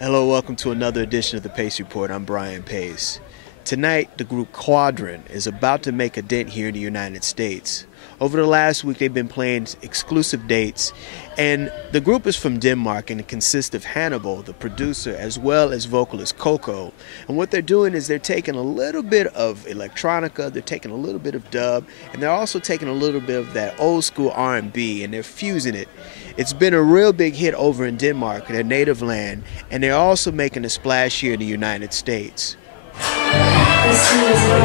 Hello, welcome to another edition of the Pace Report. I'm Brian Pace. Tonight, the group Quadron is about to make a dent here in the United States. Over the last week, they've been playing exclusive dates, and the group is from Denmark, and it consists of Hannibal, the producer, as well as vocalist CoCo. And what they're doing is they're taking a little bit of electronica, they're taking a little bit of dub, and they're also taking a little bit of that old school R&B, and they're fusing it. It's been a real big hit over in Denmark, their native land, and they're also making a splash here in the United States. This is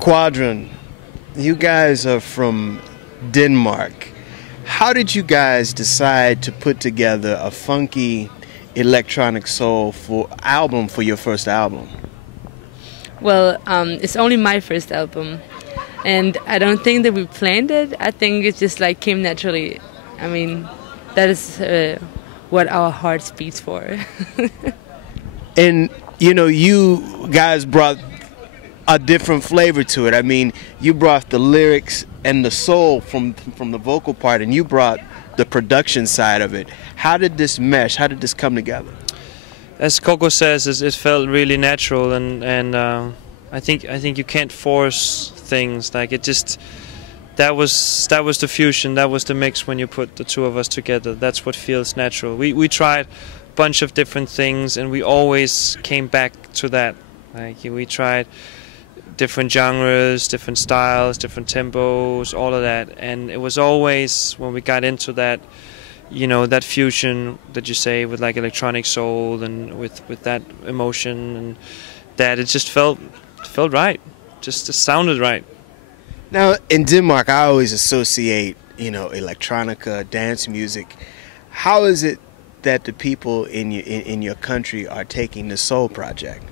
Quadron, you guys are from Denmark. How did you guys decide to put together a funky electronic soul album for your first album? Well, it's only my first album, and I don't think that we planned it. I think it just like came naturally. I mean, that is what our hearts beats for. And you know, you guys brought a different flavor to it. I mean, you brought the lyrics and the soul from the vocal part, and you brought the production side of it. How did this mesh? How did this come together? As CoCo says, it felt really natural, and I think you can't force things. Like it just that was the fusion. That was the mix when you put the two of us together. That's what feels natural. We tried a bunch of different things, and we always came back to that. Like we tried different genres, different styles, different tempos, all of that, and it was always when we got into that, you know, that fusion that you say with like electronic soul and with that emotion, and that it just felt right, just sounded right. Now in Denmark, I always associate, you know, electronica, dance music. How is it that the people in your country are taking the Soul project?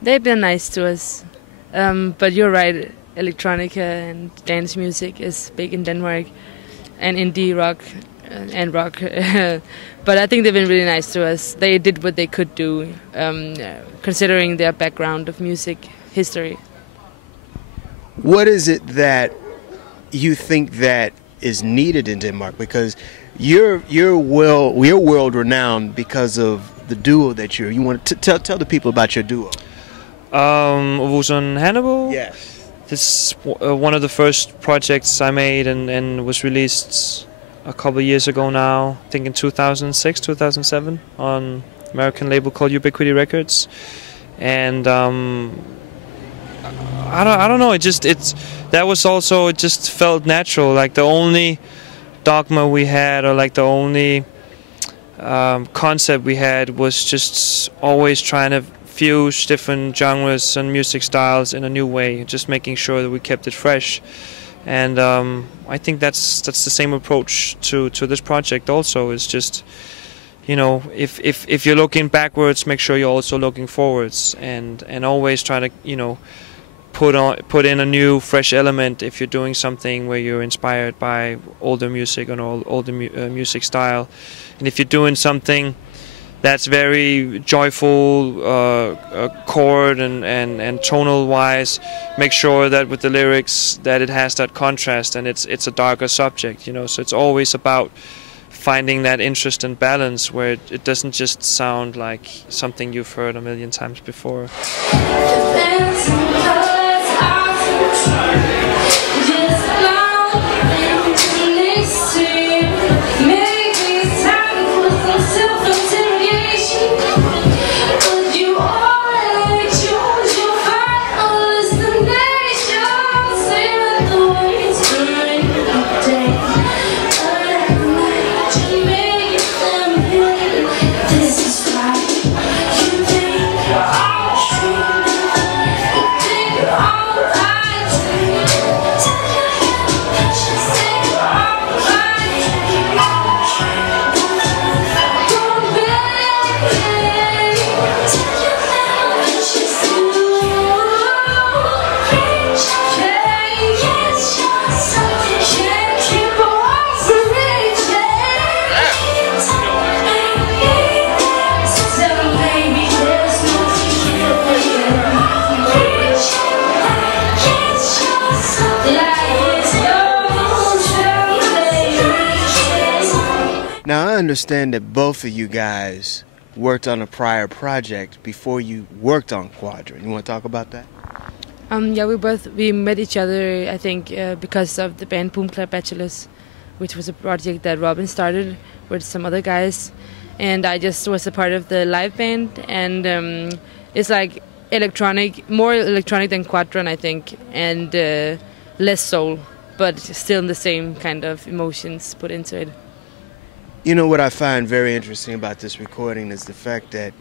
They've been nice to us. But you're right, electronica and dance music is big in Denmark, and indie rock and rock. But I think they've been really nice to us. They did what they could do, considering their background of music history. What is it that you think that is needed in Denmark? Because you're world renowned because of the duo that you want to tell the people about your duo. Owusu and Hannibal? Yes. This is one of the first projects I made and was released a couple of years ago now, I think in 2006, 2007, on American label called Ubiquity Records. And I don't know, it just felt natural. Like the only dogma we had, or like the only concept we had, was just always trying to fuse different genres and music styles in a new way, just making sure that we kept it fresh. And I think that's the same approach to this project also. Is just, you know, if you're looking backwards, make sure you're also looking forwards, and always try to, you know, put in a new fresh element if you're doing something where you're inspired by older music and older music style. And if you're doing something that's very joyful, chord and tonal wise, make sure that with the lyrics that it has that contrast and it's a darker subject, you know. So it's always about finding that interest and balance where it doesn't just sound like something you've heard a million times before. Now, I understand that both of you guys worked on a prior project before you worked on Quadron. You want to talk about that? Yeah, we met each other, I think, because of the band Boom Clap Bachelors, which was a project that Robin started with some other guys, and I just was a part of the live band. And it's like more electronic than Quadron, I think, and less soul, but still the same kind of emotions put into it. You know what I find very interesting about this recording is the fact that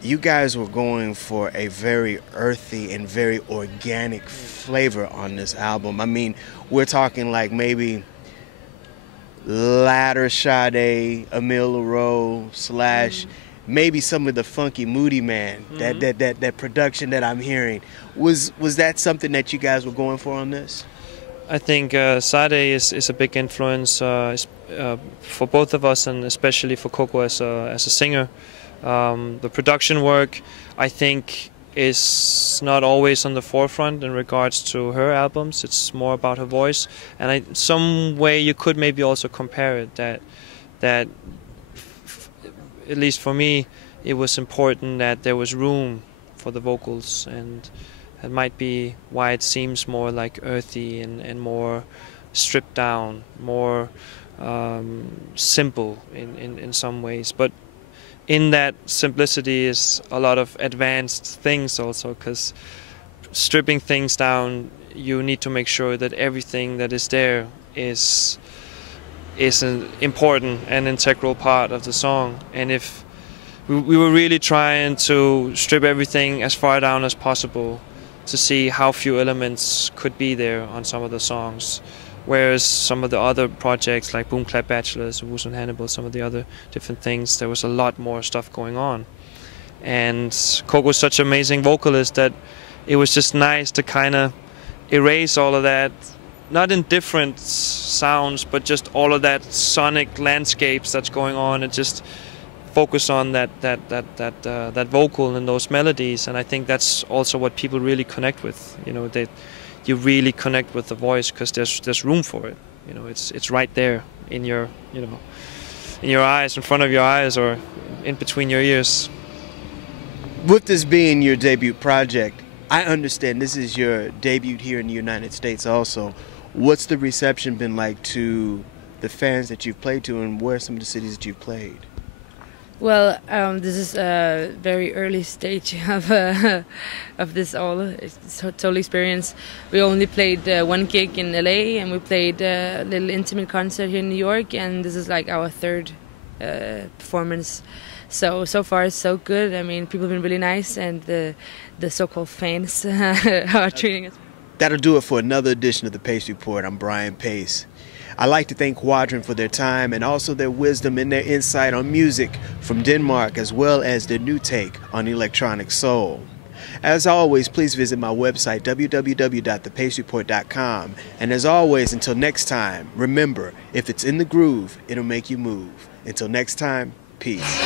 you guys were going for a very earthy and very organic flavor on this album. I mean, we're talking like maybe latter Sade, Emile Leroux / maybe some of the funky Moody Man. That production that I'm hearing. Was that something that you guys were going for on this? I think Sade is a big influence for both of us, and especially for CoCo as a singer. The production work, I think, is not always on the forefront in regards to her albums. It's more about her voice, and some way you could maybe also compare it that at least for me, it was important that there was room for the vocals, and that might be why it seems more like earthy and more stripped down, more simple in some ways. But in that simplicity is a lot of advanced things also, because stripping things down, you need to make sure that everything that is there is an important and integral part of the song. And if we were really trying to strip everything as far down as possible to see how few elements could be there on some of the songs. Whereas some of the other projects like Boom Clap Bachelors, Owusu and Hannibal, some of the other different things, there was a lot more stuff going on. And CoCo was such an amazing vocalist that it was just nice to kind of erase all of that, not in different sounds, but just all of that sonic landscapes that's going on, and just focus on that vocal and those melodies. And I think that's also what people really connect with. You know, you really connect with the voice because there's room for it. You know, it's right there in your in your eyes, in front of your eyes, or in between your ears. With this being your debut project, I understand this is your debut here in the United States also. What's the reception been like to the fans that you've played to, and where are some of the cities that you've played? Well, this is a very early stage of this all. It's a total experience. We only played one gig in LA, and we played a little intimate concert here in New York, and this is like our third performance. So far so good. I mean, people have been really nice, and the so-called fans are treating us. That'll do it for another edition of the Pace Report. I'm Brian Pace. I'd like to thank Quadron for their time and also their wisdom and their insight on music from Denmark, as well as their new take on electronic soul. As always, please visit my website, www.thepacereport.com. And as always, until next time, remember, if it's in the groove, it'll make you move. Until next time, peace.